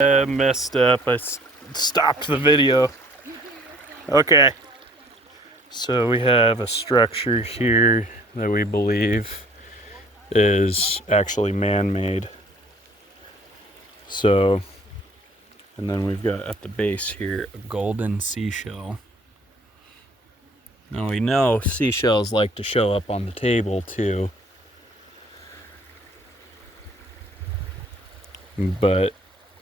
Messed up. I stopped the video. Okay. So we have a structure here that we believe is actually man-made. So, and then we've got at the base here a golden seashell. Now we know seashells like to show up on the table too. But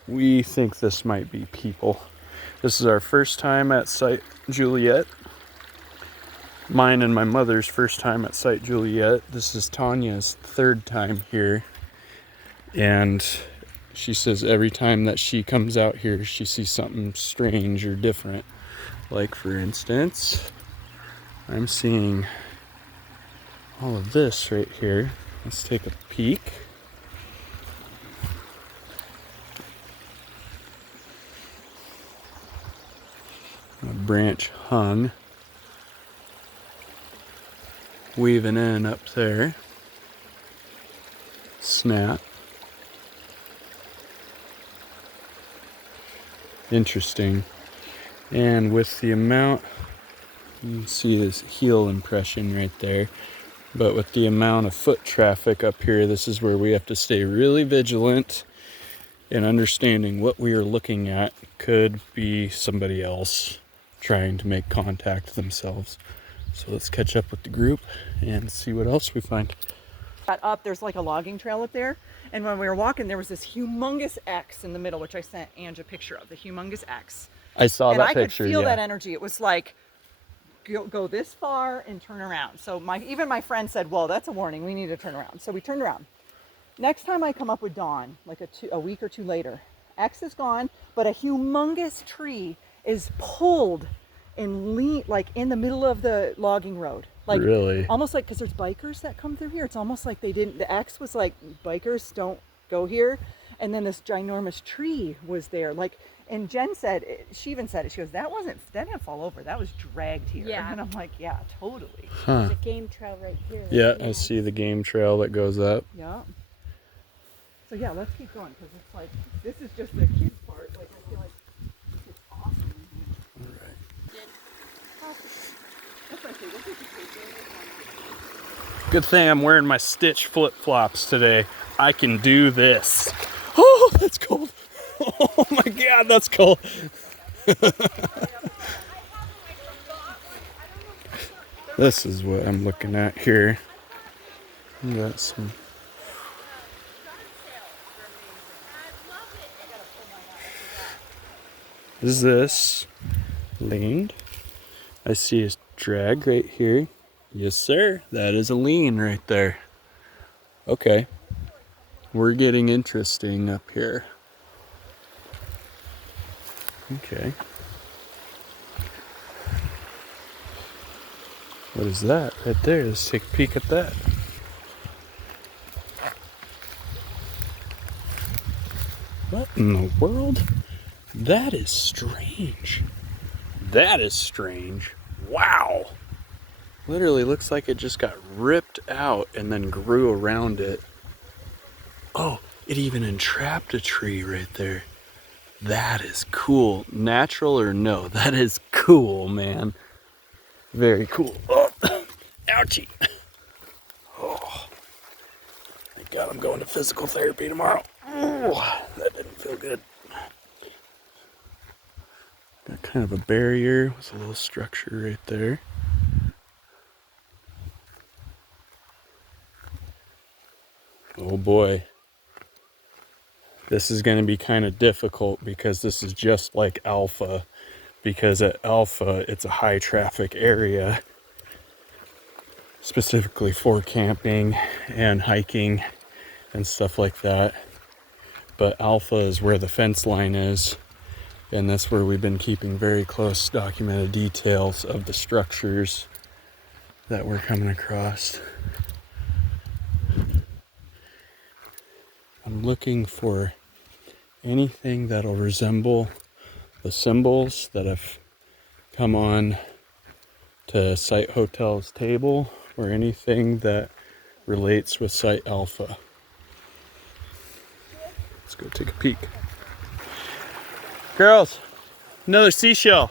we think this might be people. This is our first time at Site Juliette. Mine and my mother's first time at Site Juliette. This is Tanya's third time here. And she says every time that she comes out here, she sees something strange or different. Like, for instance, I'm seeing all of this right here. Let's take a peek. A branch hung, weaving in up there. Snap. Interesting. And with the amount, you can see this heel impression right there. But with the amount of foot traffic up here, this is where we have to stay really vigilant in understanding what we are looking at could be somebody else trying to make contact themselves. So let's catch up with the group and see what else we find. Up, there's like a logging trail up there, and when we were walking, there was this humongous X in the middle, which I sent Ange a picture of, the humongous X. I saw that picture. And I could feel that energy. It was like, go this far and turn around. So even my friend said, well, that's a warning, we need to turn around. So we turned around. Next time I come up with Dawn, like a week or two later, X is gone, but a humongous tree is pulled and like in the middle of the logging road. Like, really? Almost like, because there's bikers that come through here. It's almost like they didn't, the X was like, bikers don't go here. And then this ginormous tree was there. Like, and Jen said, she even said it, she goes, that didn't fall over, that was dragged here. Yeah. And I'm like, yeah, totally. Huh. There's a game trail right here. Yeah, I see the game trail that goes up. Yeah. So yeah, let's keep going, because it's like, this is just the cute part. Like, I feel like it's awesome. All right. That's what I say, this is the Good thing I'm wearing my Stitch flip-flops today. I can do this. Oh, that's cold. Oh my God, that's cold. This is what I'm looking at here. We got some. Is this leaned? I see a drag right here. Yes, sir. That is a lean right there. Okay. We're getting interesting up here. Okay. What is that right there? Let's take a peek at that. What in the world? That is strange. That is strange. Wow. Literally looks like it just got ripped out and then grew around it. Oh, it even entrapped a tree right there. That is cool. Natural or no, that is cool, man. Very cool. Oh, ouchie. Oh, thank God I'm going to physical therapy tomorrow. Oh, that didn't feel good. Got kind of a barrier with a little structure right there. Oh boy. This is going to be kind of difficult because this is just like Alpha. Because at Alpha, it's a high traffic area. Specifically for camping and hiking and stuff like that. But Alpha is where the fence line is. And that's where we've been keeping very close documented details of the structures that we're coming across. I'm looking for anything that'll resemble the symbols that have come on to Site Hotel's table or anything that relates with Site Alpha. Let's go take a peek. Girls, another seashell.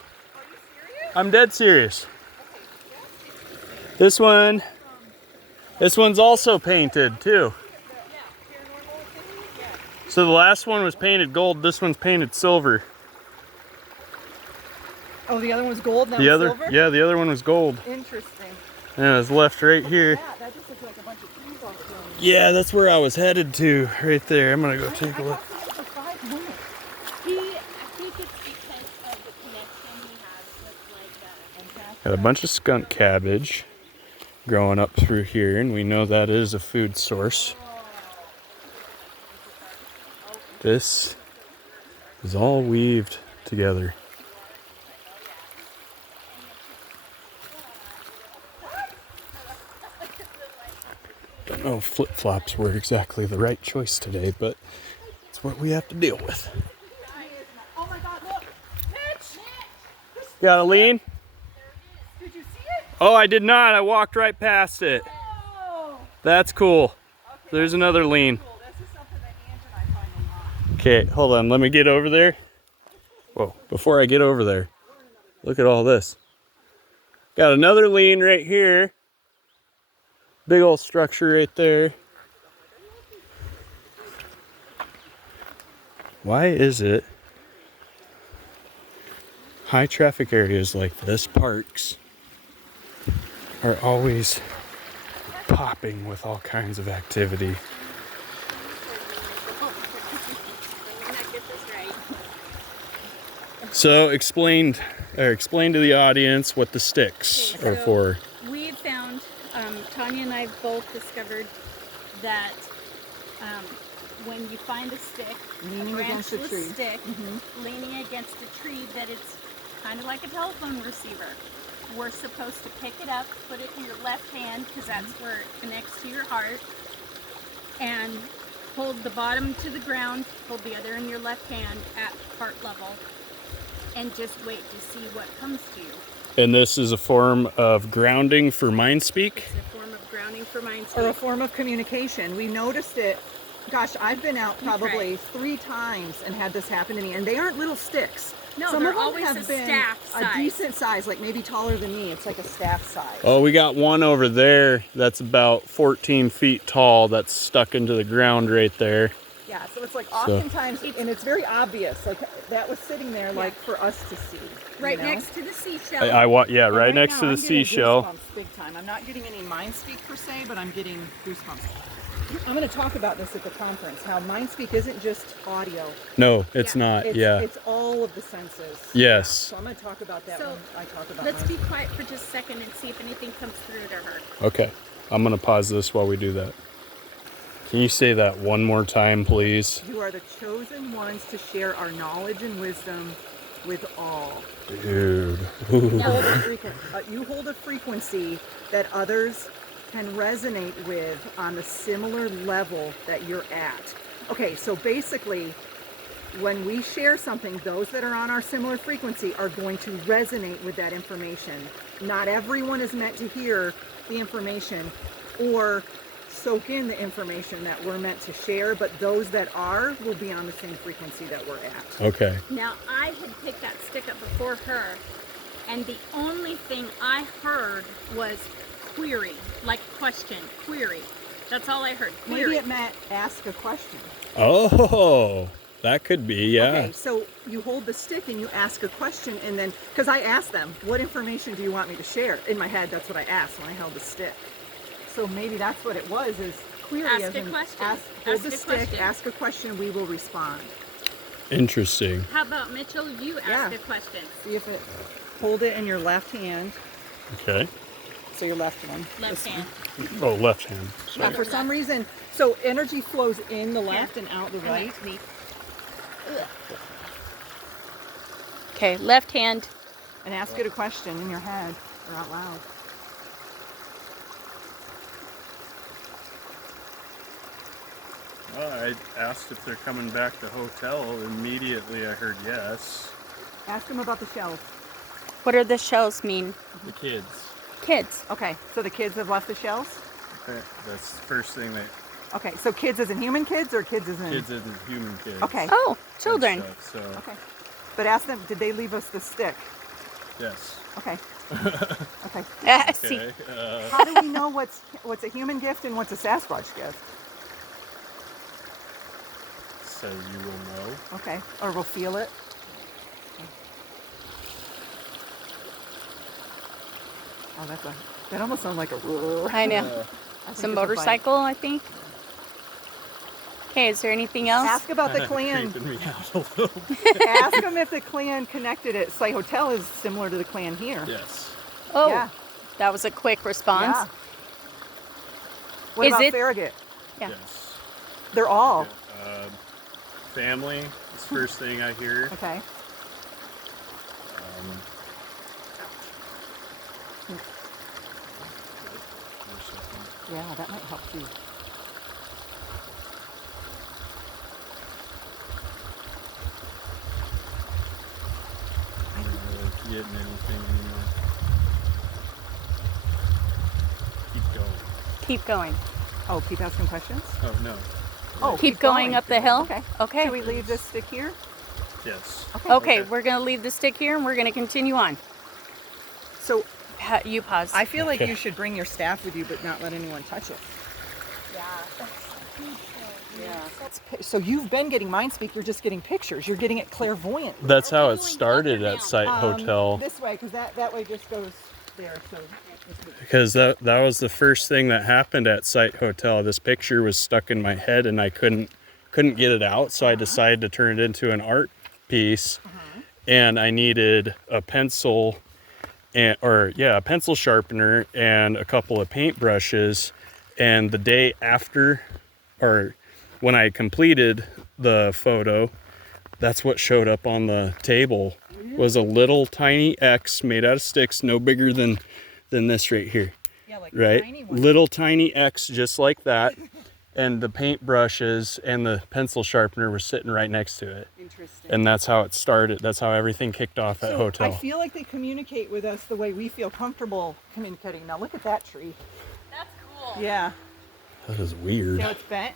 I'm dead serious. This one's also painted too. So the last one was painted gold. This one's painted silver. Oh, the other one was gold. That The was other, silver? yeah, the other one was gold. Interesting. And it was left right here. That just looks like a bunch of trees all thrown. Yeah, that's where I was headed to, right there. I'm gonna go take a look. For 5 minutes. I think it's because of the connection he has with like Got a bunch of skunk cabbage growing up through here, and we know that is a food source. This is all weaved together. Don't know if flip-flops were exactly the right choice today, but it's what we have to deal with. Oh my God, look! Mitch! Got a lean? Did you see it? Oh, I did not. I walked right past it. Oh! That's cool. Okay, There's another lean. cool. This is something that Ange and I find a lot. Okay, hold on. Let me get over there. Whoa, before I get over there, look at all this. Got another lean right here. Big old structure right there. Why is it high traffic areas like this, parks, are always popping with all kinds of activity? So explain to the audience what the sticks Okay, are so for. we found, Tanya and I both discovered that when you find a stick, Leaning a against a branchless tree. stick, leaning against a tree, that it's kind of like a telephone receiver. We're supposed to pick it up, put it in your left hand, because that's where it connects to your heart, and hold the bottom to the ground, hold the other in your left hand at heart level, and just wait to see what comes to you. And this is a form of grounding for mind speak? It's a form of grounding for mind Or a speak. form of communication. We noticed it. Gosh, I've been out probably Right. 3 times and had this happen to me. And they aren't little sticks. No, Some they're of them always have a been staff a size. decent size, like maybe taller than me. It's like a staff size. Oh, we got one over there that's about 14 feet tall that's stuck into the ground right there. Yeah, so it's like oftentimes, and it's very obvious. Like that was sitting there, like for us to see. Right you know? next to the seashell. Yeah, And right next now to the I'm getting seashell. goosebumps big time. I'm not getting any mind speak per se, but I'm getting goosebumps. I'm going to talk about this at the conference. How mind speak isn't just audio. No, it's Yeah. not. It's, Yeah. it's all of the senses. Yes. So I'm going to talk about that So, when I talk about Let's mind be quiet for just a second and see if anything comes through to her. Okay. I'm going to pause this while we do that. Can you say that one more time, please? You are the chosen ones to share our knowledge and wisdom with all. Dude. You hold a frequency that others can resonate with on the similar level that you're at. Okay, so basically, when we share something, those that are on our similar frequency are going to resonate with that information. Not everyone is meant to hear the information or soak in the information that we're meant to share, but those that are will be on the same frequency that we're at. Okay. Now, I had picked that stick up before her, and the only thing I heard was query, like question, query. That's all I heard, query. Maybe it meant ask a question. Oh, that could be, yeah. Okay, so you hold the stick and you ask a question, and then, because I asked them, what information do you want me to share? In my head, that's what I asked when I held the stick. So maybe that's what it was, is query. Ask as a in question. Hold Ask the a stick, question. ask a question, we will respond. Interesting. How about Mitchell? You ask Yeah. a question. See if it, hold it in your left hand. Okay. So your left one. Left hand. Oh, left hand. Yeah, for some reason, so energy flows in the left and out the And right. next me. Okay, left hand. And ask it a question in your head or out loud. Well, I asked if they're coming back to hotel. Immediately I heard yes. Ask them about the shells. What do the shells mean? The kids. Kids. Okay, so the kids have left the shells? Okay. That's the first thing that Okay, so kids as in human kids or kids as in? kids and human kids. Okay. Oh, and children. stuff, so Okay. But ask them, did they leave us the stick? Yes. Okay. Okay. See, Okay. How do we know what's a human gift and what's a Sasquatch gift? So you will know. Okay. Or we'll feel it. Oh, that almost sounds like a roar. I know. I think Some it's a bite. motorcycle, I think. Okay, is there anything else? Ask about the clan. Creeping me out a little bit. Ask them if the clan connected at Site Hotel is similar to the clan here. Yes. Oh, Yeah. that was a quick response. Yeah. What Is about it- Farragut? Yeah. Yes. They're all. Family is the first thing I hear. Okay. Yeah, that might help too. I'm not really getting anything anymore. Keep going. Keep going. Oh, keep asking questions? Oh, no. Oh, Keep going up the hill? Okay. Okay. Should we leave this stick here? Yes. Okay. Okay, Okay. we're going to leave the stick here and we're going to continue on. So You pause. I feel like Okay. you should bring your staff with you, but not let anyone touch it. Yeah. So you've been getting Mind Speak. You're just getting pictures. You're getting it clairvoyant. That's how it Going up started or at down? Site Hotel. This way, because that way just goes there. So. Because that was the first thing that happened at Site Hotel. This picture was stuck in my head and I couldn't get it out, so I decided to turn it into an art piece. And I needed a pencil a pencil sharpener and a couple of paint brushes. And the day after, or when I completed the photo, that's what showed up on the table, was a little tiny X made out of sticks, no bigger than this right here. Yeah, like Right? a tiny one. Little tiny X just like that. And the paint brushes and the pencil sharpener were sitting right next to it. Interesting. And that's how it started. That's how everything kicked off at So Hotel. I feel like they communicate with us the way we feel comfortable communicating. Now look at that tree. That's cool. Yeah. That is weird. See how it's bent?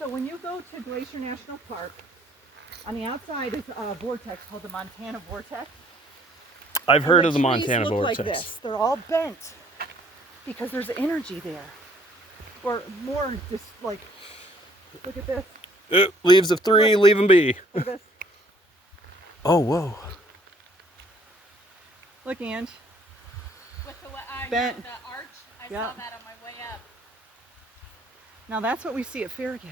So when you go to Glacier National Park, on the outside is a vortex called the Montana Vortex. I've heard And of the trees Montana look vortex. like this. They're all bent because there's energy there. Or more just like, look at this. Leaves of 3, leave them be. Look at this. Oh, whoa. Look, Ange. With the, Bent. the arch, I Yeah. saw that on my way up. Now that's what we see at Farragut.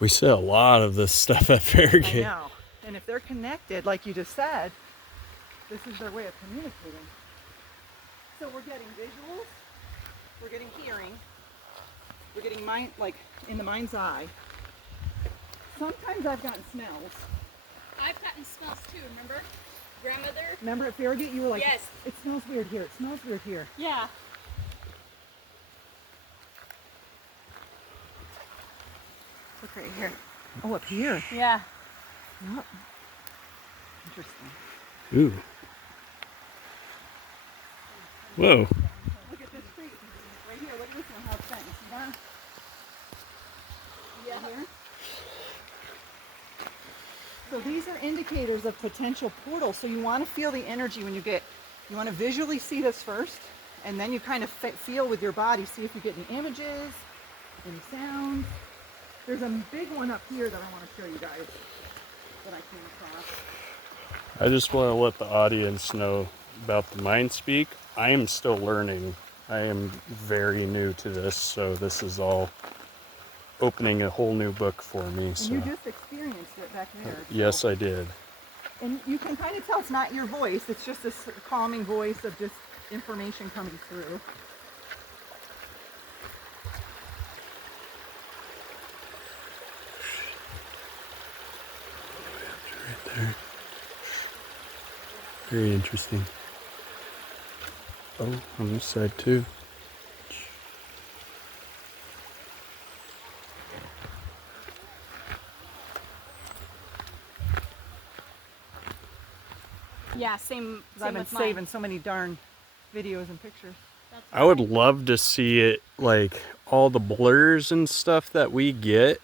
We see a lot of this stuff at I Farragut. know. And if they're connected, like you just said, this is their way of communicating. So we're getting visuals, we're getting hearing, we're getting mind, like in the mind's eye. Sometimes I've gotten smells. I've gotten smells too, remember? Grandmother? Remember at Farragut, you were like, Yes. it smells weird here, it smells weird here. Yeah. Look right here. Oh, up here. Yeah. Yep. Interesting. Ooh. Whoa. Look at this tree. Right here, look at this one, how it's bent. You see that? Yeah. Right here? So these are indicators of potential portals. So you want to feel the energy when you want to visually see this first, and then you kind of feel with your body, see if you get any images, any sounds. There's a big one up here that I want to show you guys that I came across. I just want to let the audience know about the Mind Speak. I am still learning. I am very new to this, so this is all opening a whole new book for me. And So you just experienced it back there. yes, so. I did. And you can kind of tell it's not your voice. It's just this calming voice of just information coming through. Right there. Very interesting. Oh, on this side too. Yeah, same I've been with mine. saving so many darn videos and pictures. That's I would love to see it, like all the blurs and stuff that we get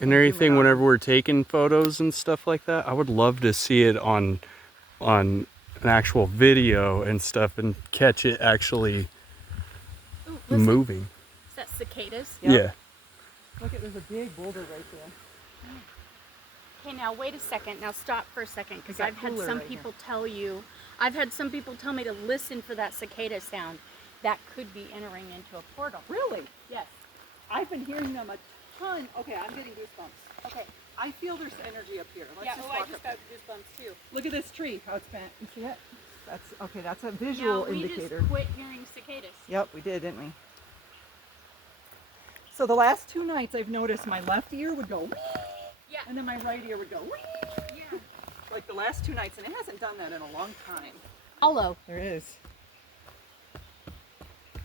and everything whenever we're taking photos and stuff like that. I would love to see it on an actual video and stuff and catch it actually Ooh, listen. moving. Is that cicadas? Yep. Yeah. Look at, there's a big boulder right there. Okay, now wait a second. Now stop for a second, because got I've had cooler some right people tell you, I've had some people tell me to listen for that cicada sound. That could be entering into a portal. Really? Yes. I've been hearing them a ton. Okay, I'm getting goosebumps. Okay. I feel there's energy up here. Let's Yeah, just oh, I walk just up. got goosebumps too. Look at this tree, how it's bent. You see it? That's okay. That's a visual Now, we indicator. just quit hearing cicadas. Yep, we did, didn't we? So the last 2 nights, I've noticed my left ear would go, wee, Yeah. and then my right ear would go, wee. Yeah. Like the last 2 nights, and it hasn't done that in a long time. Hollow. There is.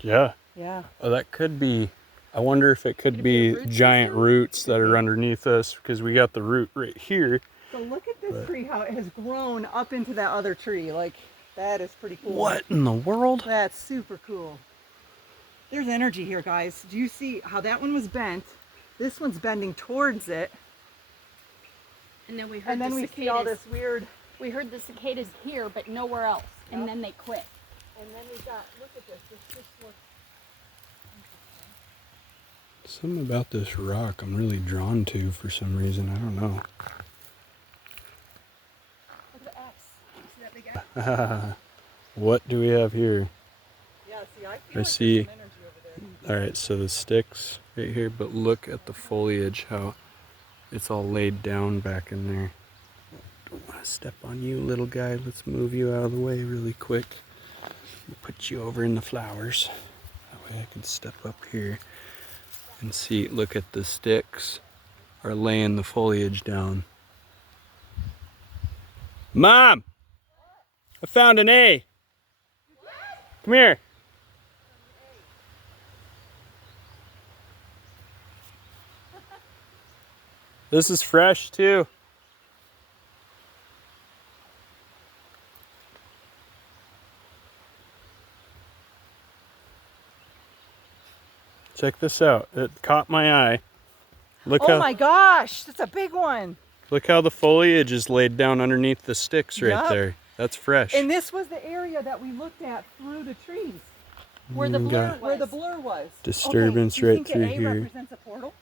Yeah. Yeah. Oh, that could be. I wonder if it could Could it be a be root giant system? roots that are underneath us, because we got the root right here. So look at this tree, how it has grown up into that other tree. Like, that is pretty cool. What in the world? That's super cool. There's energy here, guys. Do you see how that one was bent? This one's bending towards it. And then we heard And then the we cicadas. see all this weird. We heard the cicadas here, but nowhere else. And Yep. then they quit. And then we got, look at this. This looks Something about this rock I'm really drawn to for some reason. I don't know. look at the X. You see that big X? What do we have here? Yeah, see, I feel I like there's see. some energy over there. All right, so the sticks right here, but look at the foliage, how it's all laid down back in there. Don't want to step on you, little guy. Let's move you out of the way really quick. Put you over in the flowers. That way I can step up here and see. Look at the sticks are laying the foliage down. Mom! I found an A. Come here. This is fresh too. Check this out. It caught my eye. Look Oh how my gosh, that's a big one. look how the foliage is laid down underneath the sticks right Yup. there. That's fresh. And this was the area that we looked at through the trees. Where the We blur got was. Where the blur was. disturbance okay. right You through think the A here. represents a portal?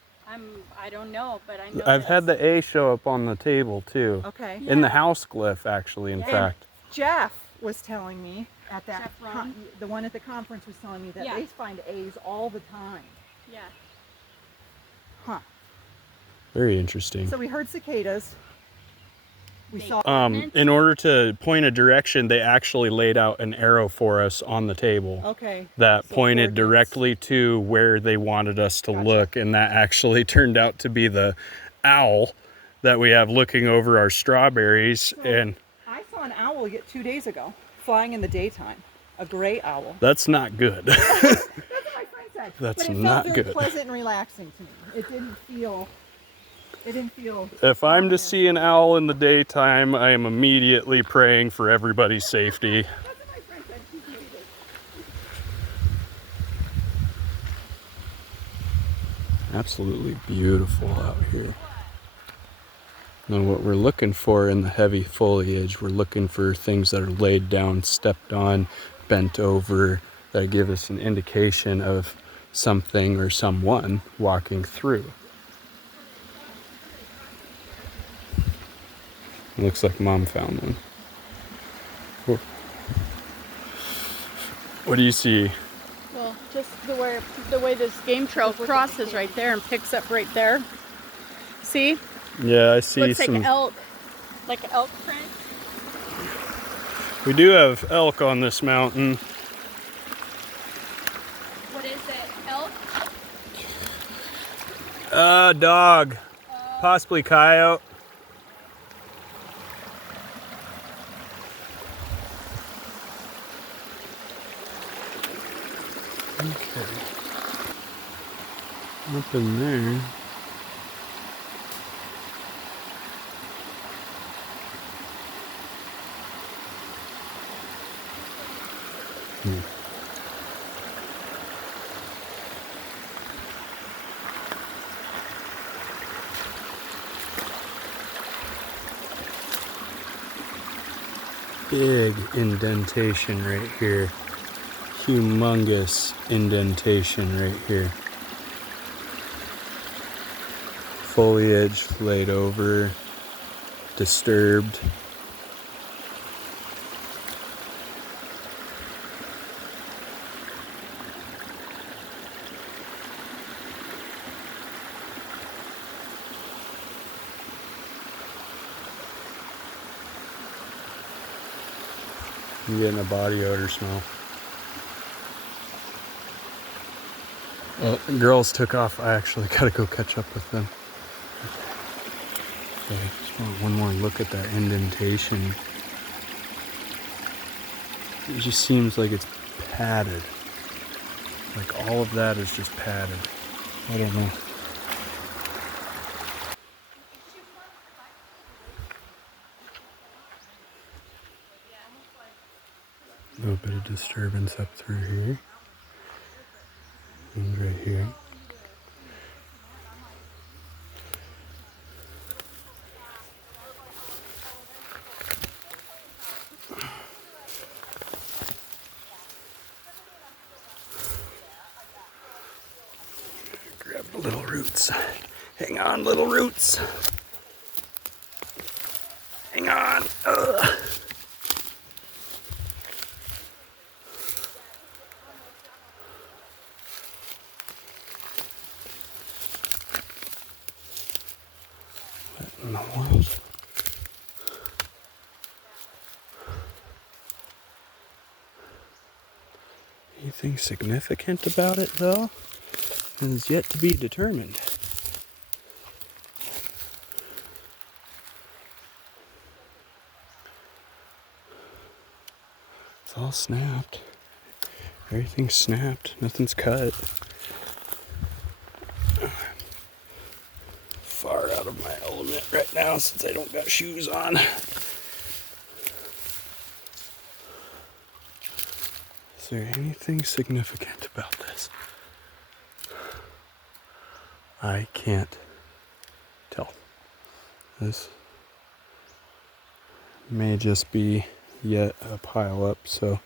I don't know, but I know I've had the A show up on the table too. Okay. In the house glyph, actually, in Yeah. fact. Jeff was telling me at that, Jeff Ron? the one at the conference was telling me that Yeah. they find A's all the time. Yeah. Huh. Very interesting. So we heard cicadas. We They- saw. In order to point a direction, they actually laid out an arrow for us on the table Okay. that So pointed coordinates. directly to where they wanted us to Gotcha. look, and that actually turned out to be the owl that we have looking over our strawberries. And I saw an owl 2 days ago, flying in the daytime. A gray owl. that's not good. That's what my friend said. That's but it not felt very good. pleasant and relaxing to me. It didn't feel. If I'm to see an owl in the daytime, I am immediately praying for everybody's safety. That's what my friend said. She's made it. Absolutely beautiful out here. Now what we're looking for in the heavy foliage, we're looking for things that are laid down, stepped on, bent over, that give us an indication of something or someone walking through. Looks like Mom found one. Cool. What do you see? Well, just the way this game trail crosses right there and picks up right there. See? Yeah, I see Looks some. like elk print. We do have elk on this mountain. What is it? Elk? Dog. Possibly coyote. Okay. Up in there. big indentation right here. Humongous indentation right here. Foliage laid over, disturbed. I'm getting a body odor smell. Well, the girls took off. I actually gotta go catch up with them. Okay, just want one more look at that indentation. It just seems like it's padded. Like all of that is just padded. I don't know. A little bit of disturbance up through here. And right here. Grab the little roots. Hang on, little roots. Hang on. Ugh. What in the world? Anything significant about it, though, is yet to be determined. It's all snapped. Everything's snapped. Nothing's cut. Far out of my element right now since I don't got shoes on. Is there anything significant about this? I can't tell. This may just be yet a pile up, so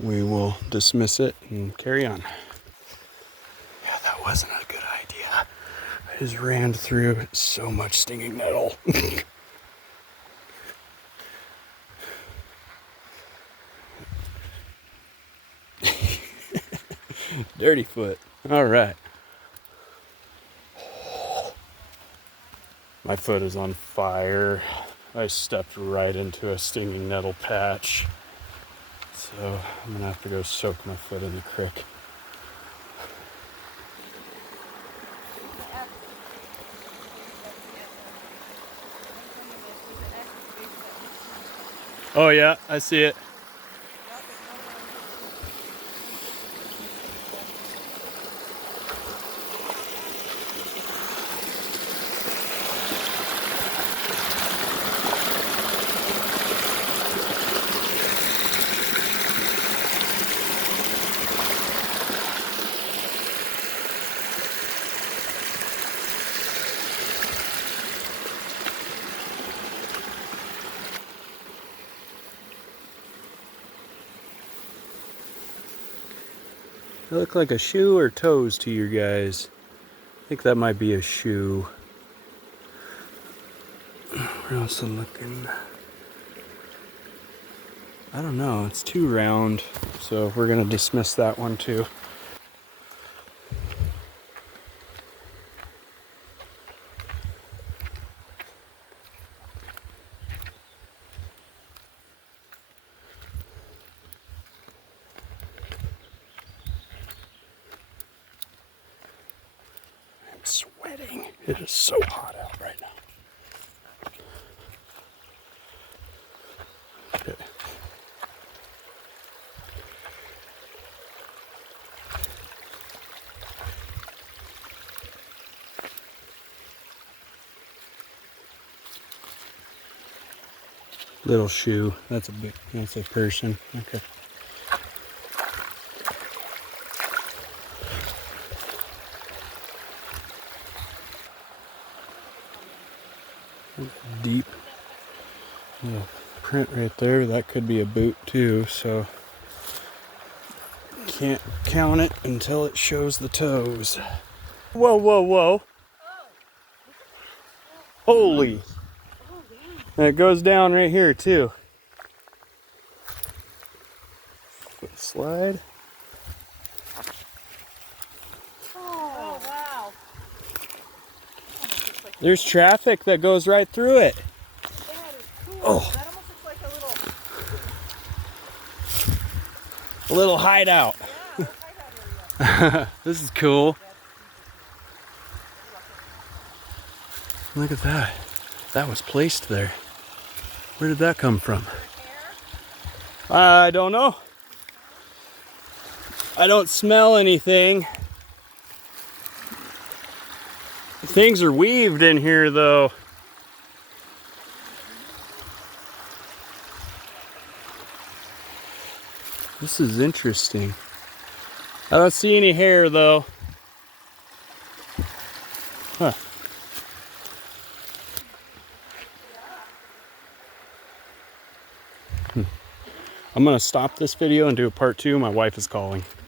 we will dismiss it and carry on. Yeah, that wasn't a good idea. I just ran through so much stinging nettle. Dirty foot. All right. My foot is on fire. I stepped right into a stinging nettle patch. So I'm gonna have to go soak my foot in the creek. Oh yeah, I see it. They look like a shoe or toes to you guys. I think that might be a shoe. We're also looking. I don't know, it's too round, so we're gonna dismiss that one too. I'm sweating. It is so hot out right now. Okay. Little shoe. That's a person. Okay. Deep. Yeah. print right there. That could be a boot too, so can't count it until it shows the toes. Whoa, whoa, whoa. Holy. And it goes down right here too. Foot slide. Oh, wow. There's traffic that goes right through it. That is cool. Oh. That almost looks like A a little, little hideout. yeah, little hideout area. This is cool. Look at that. That was placed there. Where did that come from? I don't know. I don't smell anything. Things are weaved in here though. This is interesting. I don't see any hair though. Huh. I'm gonna stop this video and do a part 2. My wife is calling.